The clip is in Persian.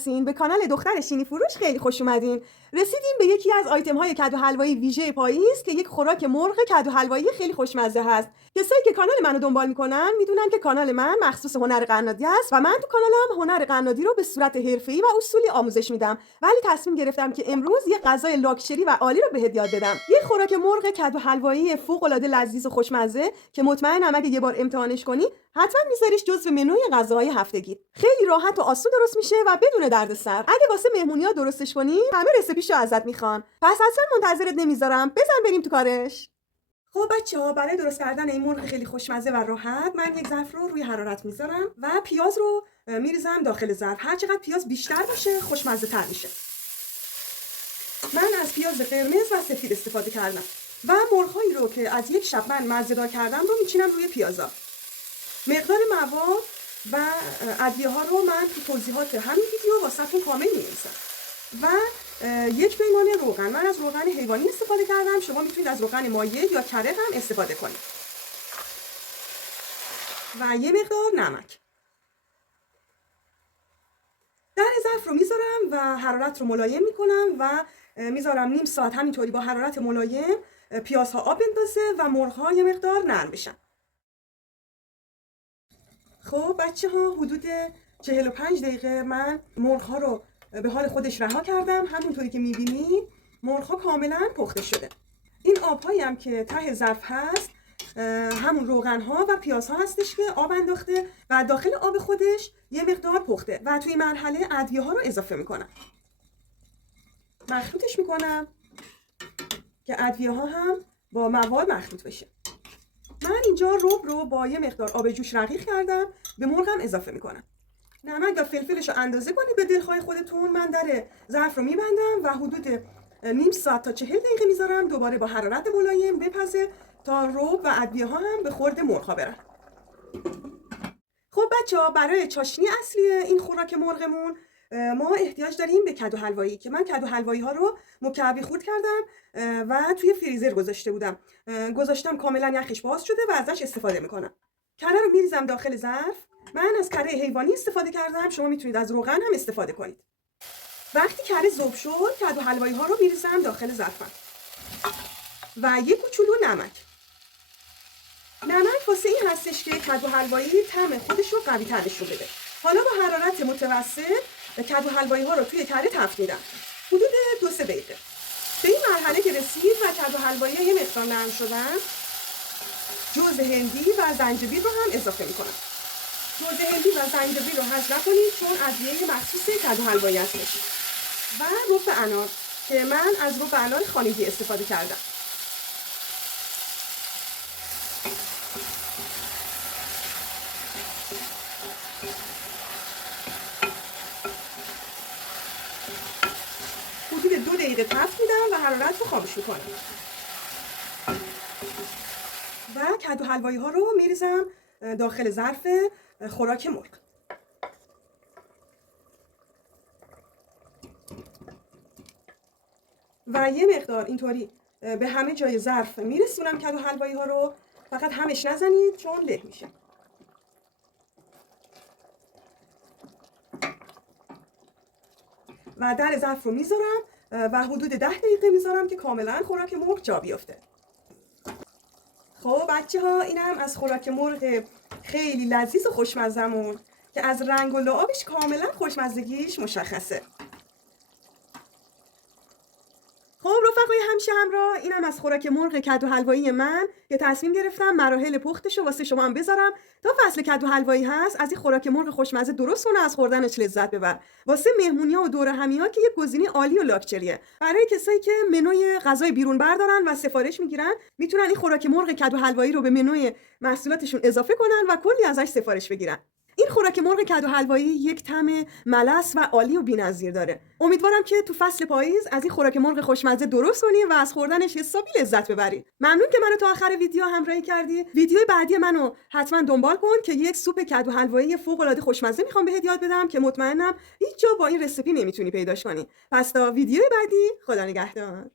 هستین. به کانال دختر شینی فروش خیلی خوش اومدین. رسیدیم به یکی از آیتم های کدو حلوایی ویژه پاییز که یک خوراک مرغ کدو حلوایی خیلی خوشمزه هست. کسایی که کانال منو دنبال میکنن میدونن که کانال من مخصوص هنر قنادی است و من تو کانالم هنر قنادی رو به صورت حرفه‌ای و اصولی آموزش میدم. ولی تصمیم گرفتم که امروز یه غذای لاکچری و عالی رو بهت یاد بدم. یه خوراک مرغ کدو حلوایی فوق العاده لذیذ و خوشمزه که مطمئنم اگه یه بار امتحانش کنی حتما میذاریش جزو منوی غذاهای هفتگی. خیلی راحت و آسون درست میشه و بدون دردسر. اگه واسه مهمونی‌ها درستش کنی همه رسیپیشو ازت میخوان. پس اصلا منتظرت نمیذارم. بزن بریم تو کارش. خب بچه‌ها، برای درست کردن این مرغ خیلی خوشمزه و راحت من یک ظرف رو روی حرارت میذارم و پیاز رو میریزم داخل ظرف. هر چقدر پیاز بیشتر باشه خوشمزه تر میشه. من از پیاز قرمز و سفید استفاده کردم و مرغ‌هایی رو که از یک شب من مزه‌دار کردم رو میچینم روی پیازا. مقدار مواد و ادویه ها رو من تو توضیحات همین ویدیو واسهتون کامل می‌نویسم. و یک پیمانه روغن. من از روغن حیوانی استفاده کردم. شما میتونید از روغن مایع یا کره هم استفاده کنید. و یه مقدار نمک. در ظرف رو میذارم و حرارت رو ملایم میکنم و میذارم نیم ساعت همینطوری با حرارت ملایم پیازها آب بندازه و مرغ‌ها یه مقدار نرم بشن. خب بچه‌ها، حدود 45 دقیقه من مرغ‌ها رو به حال خودش رها کردم. همونطوری که می‌بینید مرغ‌ها کاملا پخته شده. این آب‌هایی هم که ته ظرف هست همون روغن‌ها و پیازها هستش که آب انداخته و داخل آب خودش یه مقدار پخته و توی مرحله ادویه‌ها رو اضافه می‌کنم. مخلوطش می‌کنم که ادویه‌ها هم با مواد مخلوط بشه. من اینجا رب رو با یه مقدار آب جوش رقیق کردم، به مرغم اضافه میکنم. نمک و فلفلش رو اندازه کنید به دلخواه خودتون. من در ظرف رو میبندم و حدود نیم ساعت تا 40 دقیقه میذارم دوباره با حرارت ملایم بپزه تا رب و ادویه ها هم به خورد مرغ‌ها برن. خب بچه‌ها، برای چاشنی اصلی این خوراک مرغمون ما احتیاج داریم به کدو حلوایی که من کدو حلوایی ها رو مکعبی خورد کردم و توی فریزر گذاشته بودم. گذاشتم کاملا یخش باز شده و ازش استفاده میکنم. کره رو میریزم داخل ظرف. من از کره حیوانی استفاده کردم، شما میتونید از روغن هم استفاده کنید. وقتی کره ذوب شد کدو حلوایی ها رو میریزم داخل ظرفم و یک کوچولو نمک. نمک واسه این هستش که کدو حلوایی طعم خودش رو قوی تر نشون بده. حالا با حرارت متوسط کدو حلوایی ها رو توی کره تفت میدم حدود 2-3 دقیقه. به این مرحله که رسید و کدو حلوایی ها یه مقدار نرم شدن، جوز هندی و زنجبیل رو هم اضافه میکنم. جوز هندی و زنجبیل رو حذف نکنید چون ادویه مخصوص کدو حلوایی هستش. و رب انار که من از رب انار خانگی استفاده کردم. حدود 2 دقیقه تفت میدم و حرارت رو خاموش میکنم. و کدو حلوایی ها رو میریزم داخل ظرف خوراک مرغ. و یه مقدار اینطوری به همه جای ظرف میرسونم کدو حلوایی ها رو. فقط همش نزنید چون له میشه. و در ظرف رو میذارم و حدود 10 دقیقه میذارم که کاملا خوراک مرغ جا بیفته. خب بچه‌ها، اینم از خوراک مرغ خیلی لذیذ و خوشمزه‌مون که از رنگ و لعابش کاملا خوشمزگیش مشخصه. خب رفقای همیشه همراه، اینم از خوراک مرغ کدو حلوایی من که تصمیم گرفتم مراحل پختش رو واسه شما هم بذارم تا فصل کدو حلوایی هست از این خوراک مرغ خوشمزه درست کنه، از خوردنش لذت ببر. واسه مهمونی‌ها و دور همی‌ها که یک گزینه عالی و لاکچریه. برای کسایی که منوی غذای بیرون بردارن و سفارش میگیرن میتونن این خوراک مرغ کدو حلوایی رو به منوی محصولاتشون اضافه کنن و کلی ازش سفارش بگیرن. این خوراک مرغ کدو حلوایی یک طعم ملس و عالی و بی‌نظیر داره. امیدوارم که تو فصل پاییز از این خوراک مرغ خوشمزه درست کنی و از خوردنش حسابی لذت ببری. ممنون که منو تا آخر ویدیو همراهی کردی. ویدیو بعدی منو حتما دنبال کن که یک سوپ کدو حلوایی فوق‌العاده خوشمزه میخوام بهت یاد بدم که مطمئنم هیچ جا با این رسیپی نمیتونی پیداش کنی. پس تا ویدیو بعدی، خدا نگهدار.